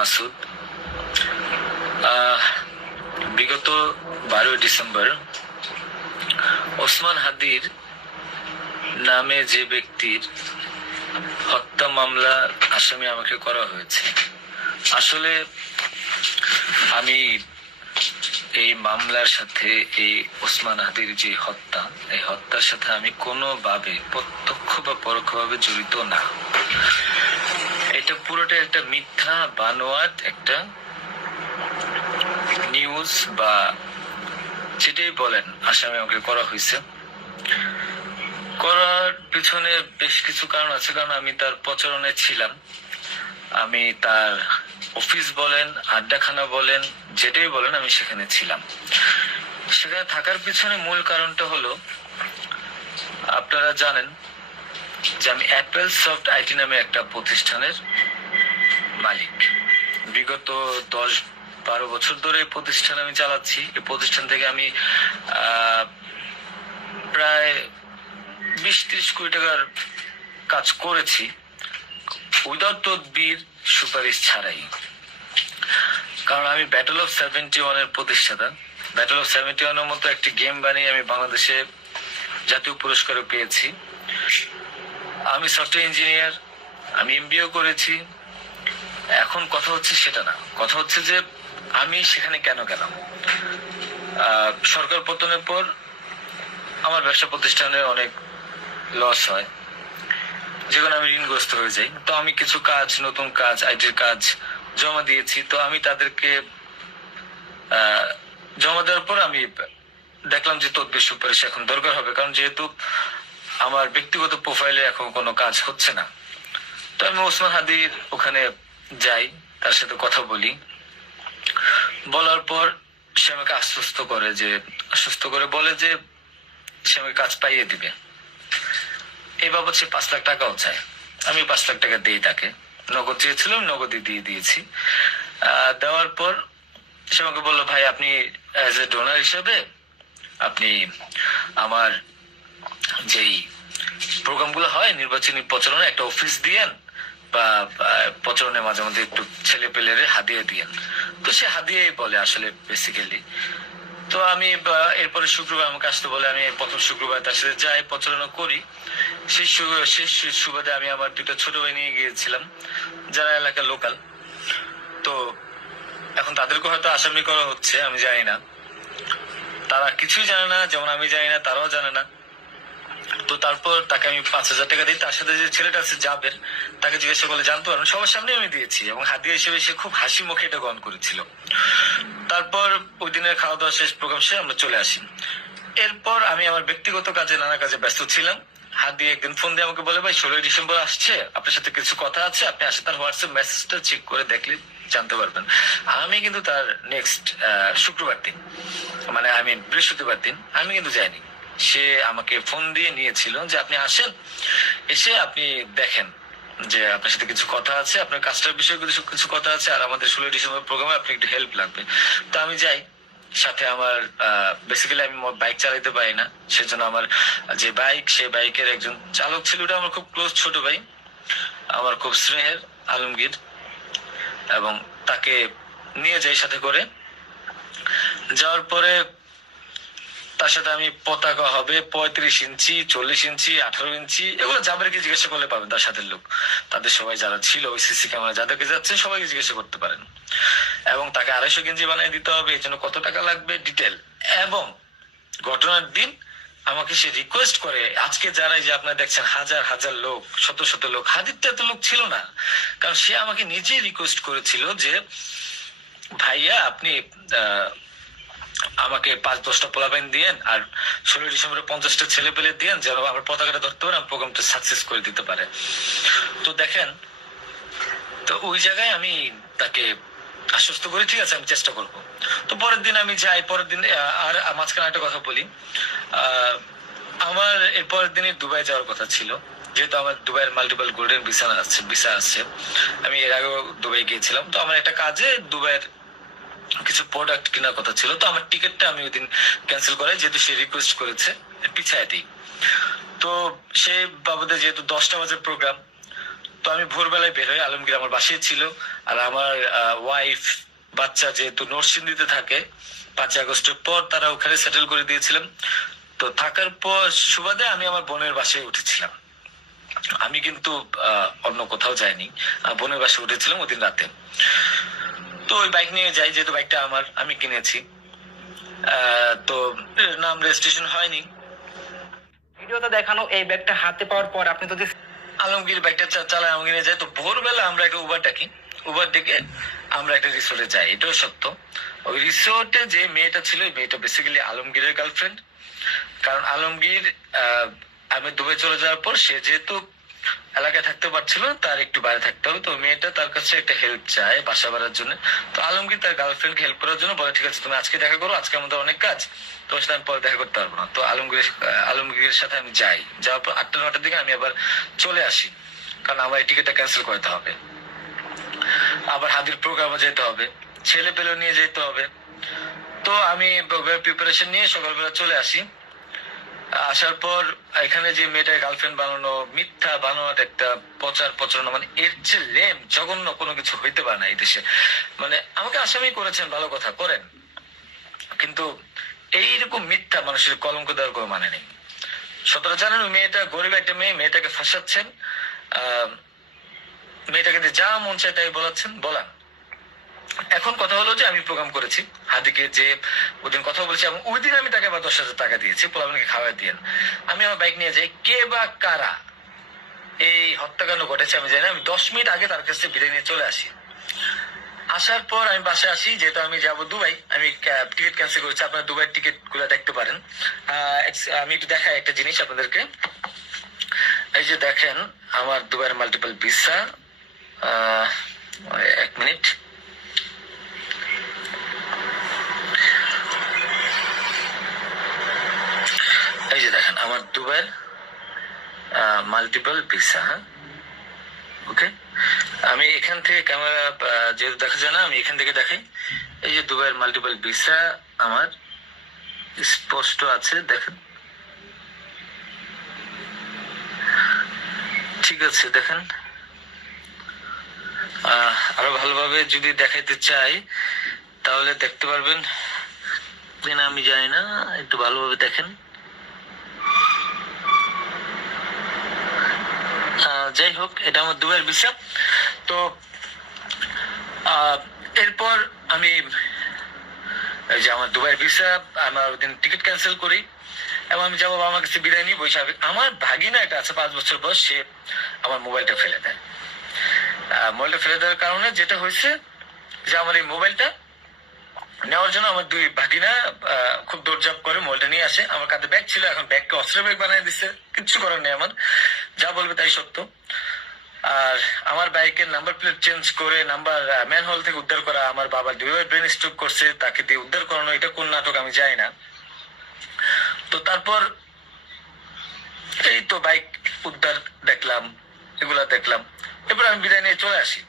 মাসুদ। বিগত 12 ডিসেম্বর ওসমান হাদির নামে যে ব্যক্তির হত্যা মামলা আসামি আমাকে করা হয়েছে, আসলে আমি এই মামলার সাথে এই ওসমান হাদির যে হত্যা, এই হত্যার সাথে আমি কোনোভাবে প্রত্যক্ষ বা পরোক্ষভাবে জড়িত না। এটা পুরোটা একটা মিথ্যা বানোয়াট একটা নিউজ বা যেটাই বলেন আসামি আমাকে করা হয়েছে। করার পিছনে বেশ কিছু কারণ আছে, কারণ আমি তার প্রচারণায় ছিলাম। আমি তার অফিস বলেন, আড্ডাখানা বলেন, যেটাই বলেন আমি সেখানে ছিলাম। সেখানে থাকার পিছনে মূল কারণটা হলো, আপনারা জানেন যে আমি অ্যাপেল সফট আইটি নামে একটা প্রতিষ্ঠানের মালিক। বিগত 10-12 বছর ধরে এই প্রতিষ্ঠান আমি চালাচ্ছি। এই প্রতিষ্ঠান থেকে আমি প্রায় 20-30 কোটি টাকার কাজ করেছি, উইদাউট তদবির, সুপারিশ ছাড়াই। কারণ আমি ব্যাটল অফ 71 এর প্রতিষ্ঠাতা। ব্যাটল অফ 71 এর মতো একটি গেম বানিয়ে আমি বাংলাদেশে জাতীয় পুরস্কারও পেয়েছি। আমি সফটওয়্যার ইঞ্জিনিয়ার, আমি এমবিএ করেছি। এখন কথা হচ্ছে সেটা না, কথা হচ্ছে যে আমি সেখানে কেন গেলাম। সরকার পতনের পর আমার ব্যবসা প্রতিষ্ঠানে অনেক লস হয়, যেখানে আমি ঋণগ্রস্ত হয়ে যাই। তো আমি কিছু কাজ, নতুন কাজ, আইটির কাজ জমা দিয়েছি। তো আমি তাদেরকে জমা দেওয়ার পর আমি দেখলাম যে তদবির সুপারিশ এখন দরকার হবে, কারণ যেহেতু আমার ব্যক্তিগত প্রোফাইলে এখন কোনো কাজ হচ্ছে না। তো আমি ওসমান হাদির ওখানে যাই, তার সাথে কথা বলি। বলার পর সে আমাকে আশ্বস্ত করে বলে যে সে আমাকে কাজ পাইয়ে দিবে। এই বাবদ সে 5 লাখ টাকাও চায়। আমি 5 লাখ টাকা দিই তাকে, নগদ চেয়েছিলাম, নগদই দিয়ে দিয়েছি। দেওয়ার পর সে আমাকে বললো, ভাই আপনি অ্যাজ এ ডোনার হিসেবে আপনি আমার যেই প্রোগ্রামগুলো হয় নির্বাচনী প্রচারণা, একটা অফিস দিয়েন, বা প্রচারণে মাঝে মধ্যে একটু ছেলে পেলেরে হাদিয়ে দিয়েন। তো সে হাদিয়েই বলে আসলে বেসিক্যালি। তো আমি এরপরে শুক্রবার আমাকে আসতে বলে, আমি প্রথম শুক্রবার তার সাথে যাই, প্রচারণা করি। শেষ সুবাদে আমি আমার 2টা ছোট ভাই নিয়ে গিয়েছিলাম, যারা এলাকার লোকাল। তো এখন তাদেরকে হয়তো আসামি করা হচ্ছে, আমি জানি না। তারা কিছুই জানে না, যেমন আমি জানি না, তারাও জানে না। তো তারপর তাকে আমি 5,000 টাকা দিই। তার সাথে যে ছেলেটা আছে জাবের, তাকে জিজ্ঞাসা করলে জানতে পারবেন, সবার সামনে আমি দিয়েছি, এবং হাদিয়া হিসেবে সে খুব হাসি মুখে এটা গ্রহণ করেছিল। তারপর ওই দিনের খাওয়া দাওয়া শেষ, প্রোগ্রাম শেষ, আমরা চলে আসি। এরপর আমি আমার ব্যক্তিগত কাজে, নানা কাজে ব্যস্ত ছিলাম। হাদি একদিন ফোন দিয়ে আমাকে বলে, ভাই 16 ডিসেম্বর আসছে, আপনার সাথে কিছু কথা আছে, আপনি আসে। তার হোয়াটসঅ্যাপ মেসেজটা চেক করে দেখলে জানতে পারবেন। আমি কিন্তু তার নেক্সট শুক্রবার দিন, মানে আমি বৃহস্পতিবার দিন আমি কিন্তু যাইনি। সে আমাকে ফোন দিয়ে নিয়েছিল যে আপনি আসেন, এসে আপনি দেখেন যে আপনার সাথে কিছু কথা আছে, আপনার কাজটার বিষয়ে কিছু কথা আছে, আর আমাদের 16 ডিসেম্বর প্রোগ্রামে আপনি একটু হেল্প লাগবে। তো আমি যাই। সাথে আমার বেসিক্যালি আমি বাইক চালাতে পারি না, সেজন্য আমার যে বাইক, সে বাইকের একজন চালক ছিল, ওটা আমার খুব ক্লোজ ছোট ভাই, আমার খুব স্নেহের, আলমগীর। এবং তাকে নিয়ে যাই সাথে করে। যাওয়ার পরে তার সাথে আমি, পতাকা হবে 35 ইঞ্চি, 40 ইঞ্চি, 18 ইঞ্চি, এগুলো জাবেরকে জিজ্ঞাসা করলে পাবেন, তার সাথে লোক, তাদের সবাই যারা ছিল ওই সিসি ক্যামেরা যাদেরকে যাচ্ছে সবাইকে জিজ্ঞাসা করতে পারেন। এবং তাকে 250 গেঞ্জি বানিয়ে দিতে হবে, এর জন্য কত টাকা লাগবে ডিটেল। এবং ঘটনার দিন আমাকে সে রিকোয়েস্ট করে, আজকে যারা যে আপনারা দেখছেন হাজার হাজার লোক, শত শত লোক, হাদির তো এত লোক ছিল না, কারণ সে আমাকে নিজেই রিকোয়েস্ট করেছিল যে ভাইয়া আপনি আমাকে 5-10টা পোলাপাইন দিয়েন, আর 16 ডিসেম্বরে 50টা ছেলে পেলে দিয়েন, যেন আমার পতাকাটা ধরতে পারে, প্রোগ্রামটা সাকসেস করে দিতে পারে। তো দেখেন, তো ওই জায়গায় আমি তাকে আশ্বস্ত করি, ঠিক আছে আমি চেষ্টা করব। তো পরের দিন আমি যাই। পরের দিন আর মাঝখানে একটা কথা বলি, আমার এর পরের দিনই দুবাই যাওয়ার কথা ছিল, যেহেতু আমার দুবাইয়ের মাল্টিপল গোল্ডেন ভিসা আছে। আমি এর আগেও দুবাই গিয়েছিলাম। তো আমার একটা কাজে দুবাইয়ের কিছু প্রোডাক্ট কেনার কথা ছিল। তো আমার টিকিটটা আমি ওই দিন ক্যান্সেল করাই, যেহেতু সে রিকোয়েস্ট করেছে, পিছায় দিই। তো সে বাবদে যেহেতু 10টা বাজে প্রোগ্রাম, তো আমি ভোরবেলায় বের হই, আলমগীর আমার বাসায় ছিল। আর আমার ওয়াইফ বাচ্চা যেহেতু নরসিংদীতে থাকে, 5ই আগস্টের পর তারা ওখানে সেটেল করে দিয়েছিলাম। তো থাকার পর সুবাদে আমি আমার বোনের বাসায় উঠেছিলাম। আমি কিন্তু অন্য কোথাও যাইনি, বোনের বাসায় উঠেছিলাম ওদিন রাতে। তো ওই বাইক নিয়ে যাই, যেহেতু বাইকটা আমার, আমি কিনেছি। তো নাম রেজিস্ট্রেশন হয়নি। ভিডিওতে দেখানো এই ব্যাগটা হাতে পাওয়ার পর আপনি যদি আলমগীর বাইকটা চালায়, আলমগীর নিয়ে যায়। তো ভোরবেলা আমরা একটা উবার ডাকি, উবার ডেকে আমরা একটা রিসোর্টে যাই। এটাও সত্য, ওই রিসোর্টে যে মেয়েটা ছিল, ওই মেয়েটা বেসিক্যালি আলমগীরের গার্লফ্রেন্ড। কারণ আলমগীর আমি দুবাই চলে যাওয়ার পর সে যেহেতু এলাকায় থাকতে পারছিল না, তার একটু বাইরে থাকতে হবে। তো মেয়েটা তার কাছে একটা হেল্প চায় বাসা ভাড়ার জন্য। তো আলমগীর তার গার্লফ্রেন্ডকে হেল্প করার জন্য বলে, ঠিক আছে তুমি আজকে দেখা করো, আজকে আমাদের অনেক কাজ, তোমার সাথে আমি পরে দেখা করতে পারবো না। তো আলমগীরের সাথে আমি যাই। যাওয়ার পর 8টা-9টার দিকে আমি আবার চলে আসি, কারণ আমার এই টিকিটটা ক্যান্সেল করতে হবে। আবার হাদির প্রোগ্রামে যেতে হবে, ছেলে পেলে নিয়ে যেতে হবে। তো আমি প্রিপারেশন নিয়ে সকালবেলা চলে আসি। আসার পর এখানে যে মেয়েটার গার্লফ্রেন্ড বানানো, মিথ্যা বানানোর একটা প্রচারণা, মানে এর যে লেম জঘন্য কোনো কিছু হইতে পারে না এই দেশে। মানে আমাকে আসামি করেছেন, ভালো কথা করেন, কিন্তু এইরকম মিথ্যা মানুষের কলঙ্ক দেওয়ার কোনো মানে নেই। সতেরো জানেন মেয়েটা গরিব একটা মেয়ে, মেয়েটাকে ফাঁসাচ্ছেন, মেয়েটাকে যা মন চায় তাই বলাচ্ছেন, বলান। এখন কথা হলো যে আমি প্রোগ্রাম করেছি হাদিকে, যে ওদিন কথা বলছি, এবং ওই দিন আমি তাকে আবার 10,000 টাকা দিয়েছি, পোলাপানকে খাওয়া দিয়ে। আমি আমার বাইক নিয়ে যাই, কে বা কারা এই হত্যাকাণ্ড ঘটেছে আমি জানি না। আমি 10 মিনিট আগে তার কাছে বিদায় নিয়ে চলে আসি। আসার পর আমি বাসায় আসি, যেহেতু আমি যাবো দুবাই, আমি টিকিট ক্যান্সেল করেছি। আপনারা দুবাইয়ের টিকিট গুলো দেখতে পারেন। আমি একটু দেখাই একটা জিনিস আপনাদেরকে। এই যে দেখেন আমার দুবাইয়ের মাল্টিপল ভিসা। 1 মিনিট। এই যে দেখেন আমার দুবাইয়ের মাল্টিপল ভিসা। হ্যাঁ, ওকে। আমি এখান থেকে ক্যামেরা যেহেতু দেখা যায় না, আমি এখান থেকে দেখাই। এই যে দুবাইয়ের মাল্টিপল ভিসা আমার স্পষ্ট আছে, দেখেন। ঠিক আছে, দেখেন। আরো ভালোভাবে যদি দেখাইতে চাই তাহলে দেখতে পারবেন, আমি জানি না, একটু ভালোভাবে দেখেন। যাই হোক, এটা আমার দুবাইয়ের ভিসা। তো এরপর আমি এই যে আমার দুবাইয়ের ভিসা, আমার ওদিন টিকিট ক্যান্সেল করি এবং আমি যাবো আমার কাছে বিদায় নিই। বৈশাখ আমার ভাগিনা একটা আছে 5 বছর বয়স, সে আমার মোবাইলটা ফেলে দেয়। মোবাইলটা ফেলে দেওয়ার কারণে যেটা হয়েছে যে আমার এই মোবাইলটা নেওয়ার জন্য আমার 2 ভাগিনা খুব দৌড়ঝাঁপ করে মোবাইলটা নিয়ে আসে। আমার কাঁধে ব্যাগ ছিল, এখন ব্যাগকে অস্ত্রের ব্যাগ বানিয়ে দিচ্ছে, কিচ্ছু করার নেই আমার, যা বলবে তাই সত্য। আর আমার বাইকের নাম্বার প্লেট চেঞ্জ করে নাম্বার ম্যানহোল থেকে উদ্ধার করা, আমার বাবা 2বার ব্রেন স্ট্রোক করছে, তাকে দিয়ে উদ্ধার করানো, এটা কোন নাটক আমি জানি না। তো তারপর এই তো বাইক উদ্ধার দেখলাম, এগুলা দেখলাম, এরপর আমি বিদায় নিয়ে চলে আসি।